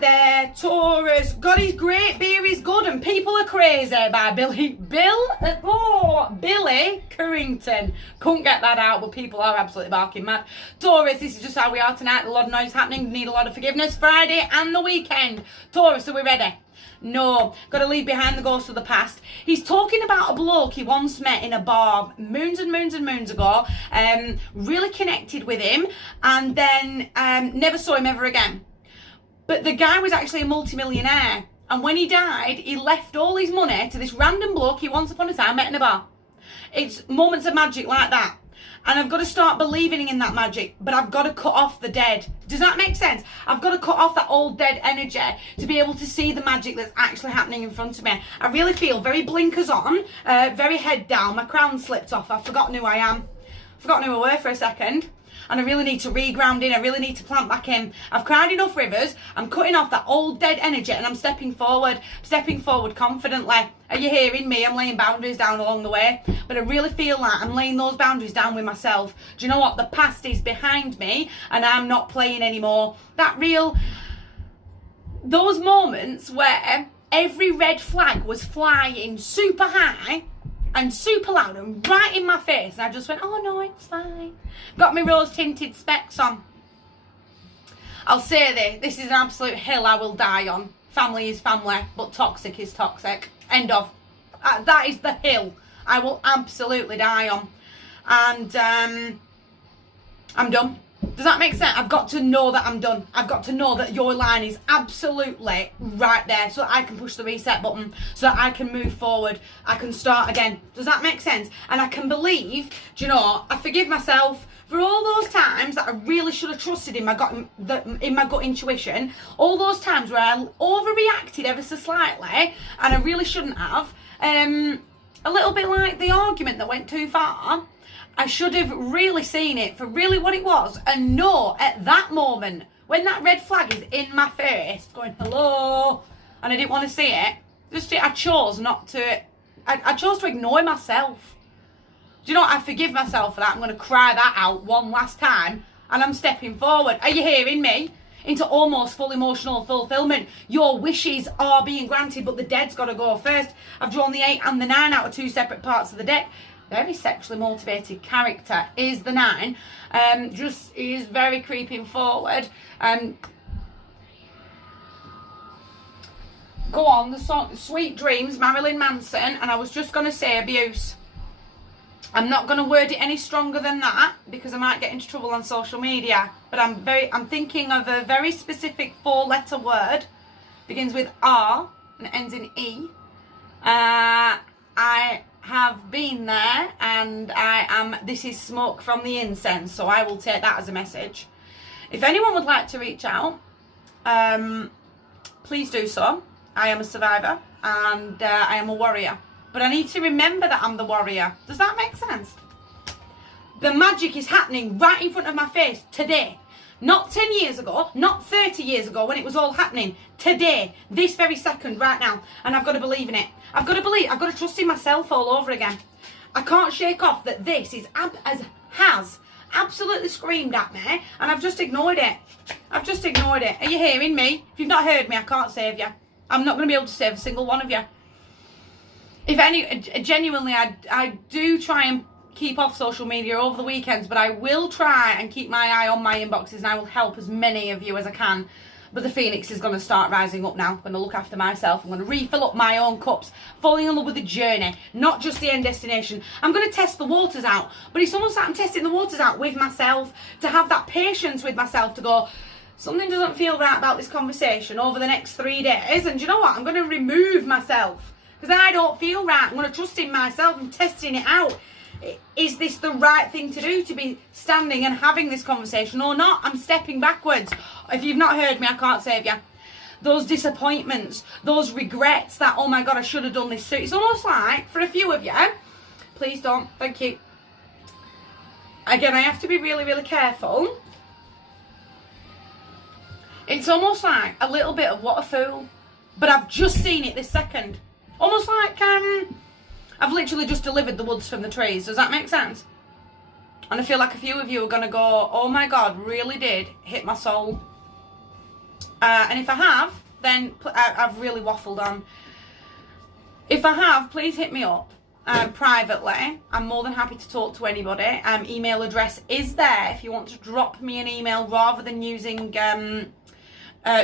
there, Taurus. God is great, beer is good, and people are crazy by Billy Currington. Couldn't get that out, but people are absolutely barking mad. Taurus, this is just how we are tonight. A lot of noise happening, need a lot of forgiveness. Friday and the weekend. Taurus, are we ready? No, got to leave behind the ghosts of the past. He's talking about a bloke he once met in a bar moons and moons and moons ago. Really connected with him, and then never saw him ever again. But the guy was actually a multi-millionaire, and when he died, he left all his money to this random bloke he once upon a time met in a bar. It's moments of magic like that. And I've got to start believing in that magic, but I've got to cut off the dead. Does that make sense? I've got to cut off that old dead energy to be able to see the magic that's actually happening in front of me. I really feel very blinkers on, very head down. My crown slipped off. I've forgotten who I am. Forgotten who I were for a second. And I really need to reground in. I really need to plant back in. I've cried enough rivers. I'm cutting off that old dead energy and I'm stepping forward confidently. Are you hearing me? I'm laying boundaries down along the way. But I really feel like I'm laying those boundaries down with myself. Do you know what? The past is behind me and I'm not playing anymore. Those moments where every red flag was flying super high and super loud and right in my face, and I just went, oh no, it's fine. Got my rose tinted specs on. I'll say this is an absolute hill I will die on. Family is family, but toxic is toxic. End of. That is the hill I will absolutely die on. And I'm done. Does that make sense? I've got to know that I'm done. I've got to know that your line is absolutely right there so that I can push the reset button, so that I can move forward. I can start again. Does that make sense? And I can believe, do you know, I forgive myself for all those times that I really should have trusted in my gut intuition. All those times where I overreacted ever so slightly and I really shouldn't have. A little bit like the argument that went too far. I should have really seen it for really what it was and know at that moment when that red flag is in my face going hello and I didn't want to see it, I chose not to. I chose to ignore myself. Do you know what? I forgive myself for that. I'm going to cry that out one last time and I'm stepping forward. Are you hearing me? Into almost full emotional fulfillment. Your wishes are being granted, but the dead's got to go first. I've drawn the 8 and the 9 out of 2 separate parts of the deck. Very sexually motivated character is the 9. Just is very creeping forward. Go on, the song Sweet Dreams, Marilyn Manson, and I was just going to say abuse. I'm not going to word it any stronger than that because I might get into trouble on social media. But I'm thinking of a very specific 4-letter word. Begins with R and ends in E. I have been there and this is smoke from the incense, so I will take that as a message. If anyone would like to reach out, please do so. I am a survivor and I am a warrior, but I need to remember that I'm the warrior. Does that make sense? The magic is happening right in front of my face today. Not 10 years ago, not 30 years ago when it was all happening. Today, this very second, right now. And I've got to believe in it. I've got to trust in myself all over again. I can't shake off that this has absolutely screamed at me and I've just ignored it. I've just ignored it. Are you hearing me? If you've not heard me, I can't save you. I'm not going to be able to save a single one of you. If any, genuinely, I do try and keep off social media over the weekends, but I will try and keep my eye on my inboxes and I will help as many of you as I can. But the phoenix is going to start rising up now. I'm going to look after myself. I'm going to refill up my own cups, falling in love with the journey, not just the end destination. I'm going to test the waters out, but it's almost like I'm testing the waters out with myself, to have that patience with myself to go, something doesn't feel right about this conversation over the next 3 days. And you know what? I'm going to remove myself because I don't feel right. I'm going to trust in myself and testing it out. Is this the right thing to do, to be standing and having this conversation or not? I'm stepping backwards. If you've not heard me, I can't save you. Those disappointments, those regrets that, oh my God, I should have done this. So it's almost like, for a few of you, please don't, thank you. Again, I have to be really, really careful. It's almost like a little bit of what a fool. But I've just seen it this second. Almost like, I've literally just delivered the woods from the trees. Does that make sense? And I feel like a few of you are going to go, oh my God, really did hit my soul. And if I have, then I've really waffled on. If I have, please hit me up privately. I'm more than happy to talk to anybody. Email address is there if you want to drop me an email rather than using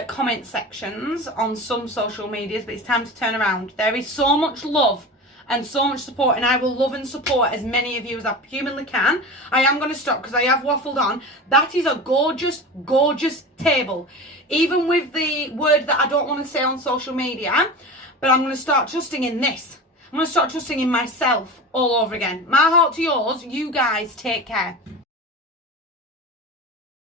comment sections on some social medias, but it's time to turn around. There is so much love and so much support, and I will love and support as many of you as I humanly can. I am going to stop because I have waffled on. That is a gorgeous, gorgeous table. Even with the word that I don't want to say on social media, but I'm going to start trusting in this. I'm going to start trusting in myself all over again. My heart to yours, you guys take care.